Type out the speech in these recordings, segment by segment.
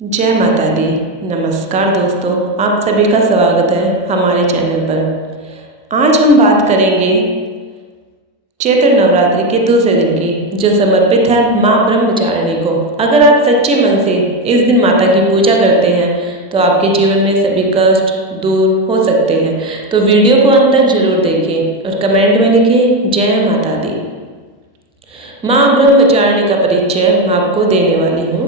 जय माता दी। नमस्कार दोस्तों, आप सभी का स्वागत है हमारे चैनल पर। आज हम बात करेंगे चैत्र नवरात्रि के दूसरे दिन की, जो समर्पित है माँ ब्रह्मचारिणी को। अगर आप सच्चे मन से इस दिन माता की पूजा करते हैं तो आपके जीवन में सभी कष्ट दूर हो सकते हैं। तो वीडियो को अंत तक जरूर देखें और कमेंट में लिखें जय माता दी। माँ ब्रह्मचारिणी का परिचय मैं आपको देने वाली हूँ।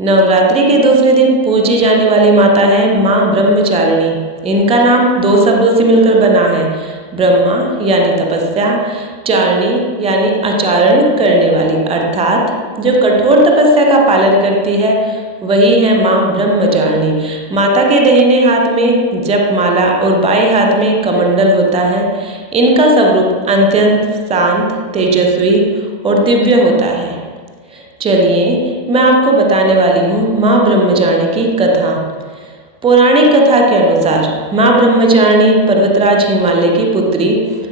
नवरात्रि के दूसरे दिन पूजी जाने वाली माता है माँ ब्रह्मचारिणी। इनका नाम दो शब्दों से मिलकर बना है, ब्रह्मा यानी तपस्या, चारिणी यानी आचरण करने वाली, अर्थात जो कठोर तपस्या का पालन करती है वही है माँ ब्रह्मचारिणी। माता के दाहिने हाथ में जप माला और बाएं हाथ में कमंडल होता है। इनका स्वरूप अत्यंत शांत, तेजस्वी और दिव्य होता है। चलिए मैं आपको बताने वाली हूँ माँ ब्रह्मचारिणी की कथा। पौराणिक कथा के अनुसार माँ ब्रह्मचारिणी पर्वतराज हिमालय की पुत्री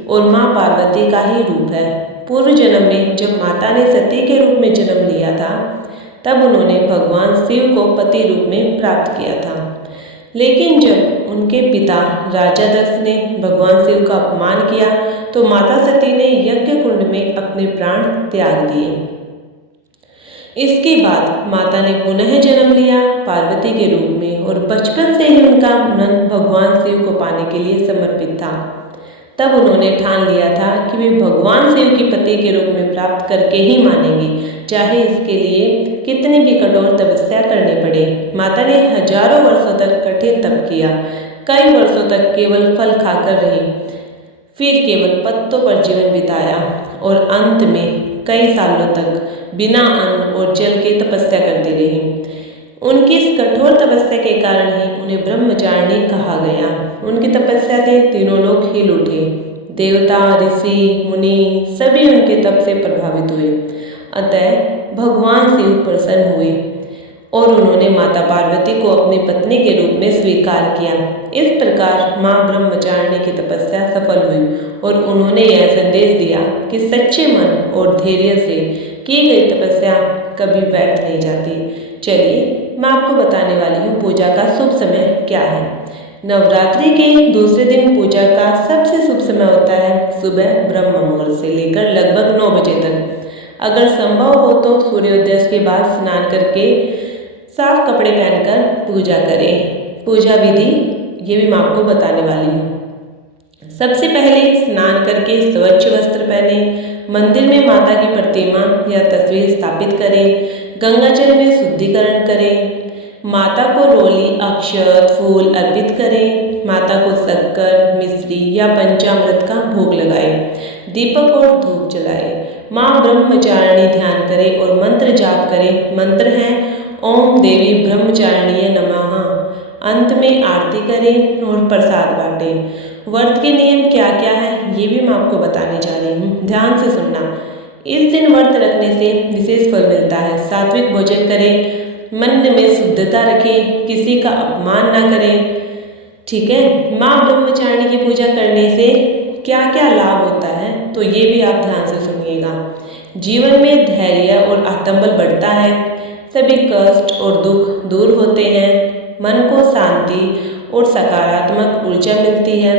और माँ पार्वती का ही रूप है। पूर्व जन्म में जब माता ने सती के रूप में जन्म लिया था, तब उन्होंने भगवान शिव को पति रूप में प्राप्त किया था। लेकिन जब उनके पिता राजा दक्ष ने भगवान शिव का अपमान किया तो माता सती ने यज्ञ कुंड में अपने प्राण त्याग दिए। इसके बाद माता ने पुनः जन्म लिया पार्वती के रूप में, और बचपन से ही उनका मन भगवान शिव को पाने के लिए समर्पित था। तब उन्होंने ठान लिया था कि वे भगवान शिव की पति के रूप में प्राप्त करके ही मानेंगी, चाहे इसके लिए कितनी भी कठोर तपस्या करनी पड़े। माता ने हजारों वर्षों तक कठिन तप किया, कई वर्षों तक केवल फल खाकर रही, फिर केवल पत्तों पर जीवन बिताया और अंत में कई सालों तक बिना अन्न और जल के तपस्या करती रही। उनकी इस कठोर तपस्या के कारण ही उन्हें ब्रह्मचारिणी कहा गया। उनकी तपस्या से तीनों लोग हिल उठे। देवता, ऋषि, मुनि सभी उनके तप से प्रभावित हुए। अतः भगवान शिव प्रसन्न हुए और उन्होंने माता पार्वती को अपनी पत्नी के रूप में स्वीकार किया। इस प्रकार माँ ब्रह्मचारिणी की तपस्या सफल हुई और उन्होंने यह संदेश दिया कि सच्चे मन और धैर्य से की गई तपस्या कभी व्यर्थ नहीं जाती। चलिए मैं आपको बताने वाली हूँ पूजा का शुभ समय क्या है। नवरात्रि के दूसरे दिन पूजा का सबसे शुभ समय होता है सुबह ब्रह्म मुहूर्त से लेकर लगभग 9 बजे तक। अगर संभव हो तो सूर्योदय के बाद स्नान करके साफ कपड़े पहनकर पूजा करें। पूजा विधि ये भी मैं आपको बताने वाली हूँ। सबसे पहले स्नान करके स्वच्छ वस्त्र पहने, मंदिर में माता की प्रतिमा या तस्वीर स्थापित करें, गंगाजल में शुद्धिकरण करें, माता को रोली, अक्षत, फूल अर्पित करें, माता को शक्कर, मिश्री या पंचामृत का भोग लगाएं, दीपक और धूप जलाएं, माँ ब्रह्मचारिणी ध्यान करें और मंत्र जाप करें। मंत्र है ओम देवी ब्रह्मचारिणीय नमः। अंत में आरती करें और प्रसाद बांटें। व्रत के नियम क्या क्या है ये भी मैं आपको बताने जा रही हूँ, ध्यान से सुनना। इस दिन व्रत रखने से विशेष फल मिलता है। सात्विक भोजन करें, मन में शुद्धता रखें, किसी का अपमान ना करें। ठीक है, माँ ब्रह्मचारिणी की पूजा करने से क्या क्या लाभ होता है तो ये भी आप ध्यान से सुनिएगा। जीवन में धैर्य और आत्मबल बढ़ता है, सभी कष्ट और दुख दूर होते हैं, मन को शांति और सकारात्मक ऊर्जा मिलती है,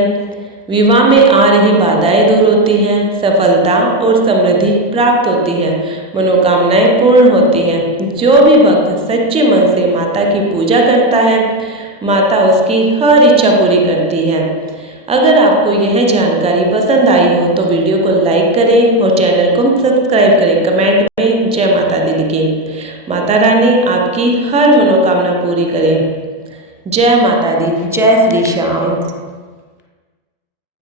विवाह में आ रही बाधाएं दूर होती हैं, सफलता और समृद्धि प्राप्त होती है, मनोकामनाएं पूर्ण होती हैं। जो भी भक्त सच्चे मन से माता की पूजा करता है, माता उसकी हर इच्छा पूरी करती है। अगर आपको यह जानकारी पसंद आई हो तो वीडियो को लाइक करें और चैनल को सब्सक्राइब करें। कमेंट में जय माता दी लिखें। माता रानी आपकी हर मनोकामना पूरी करें। जय माता दी, जय श्री श्याम।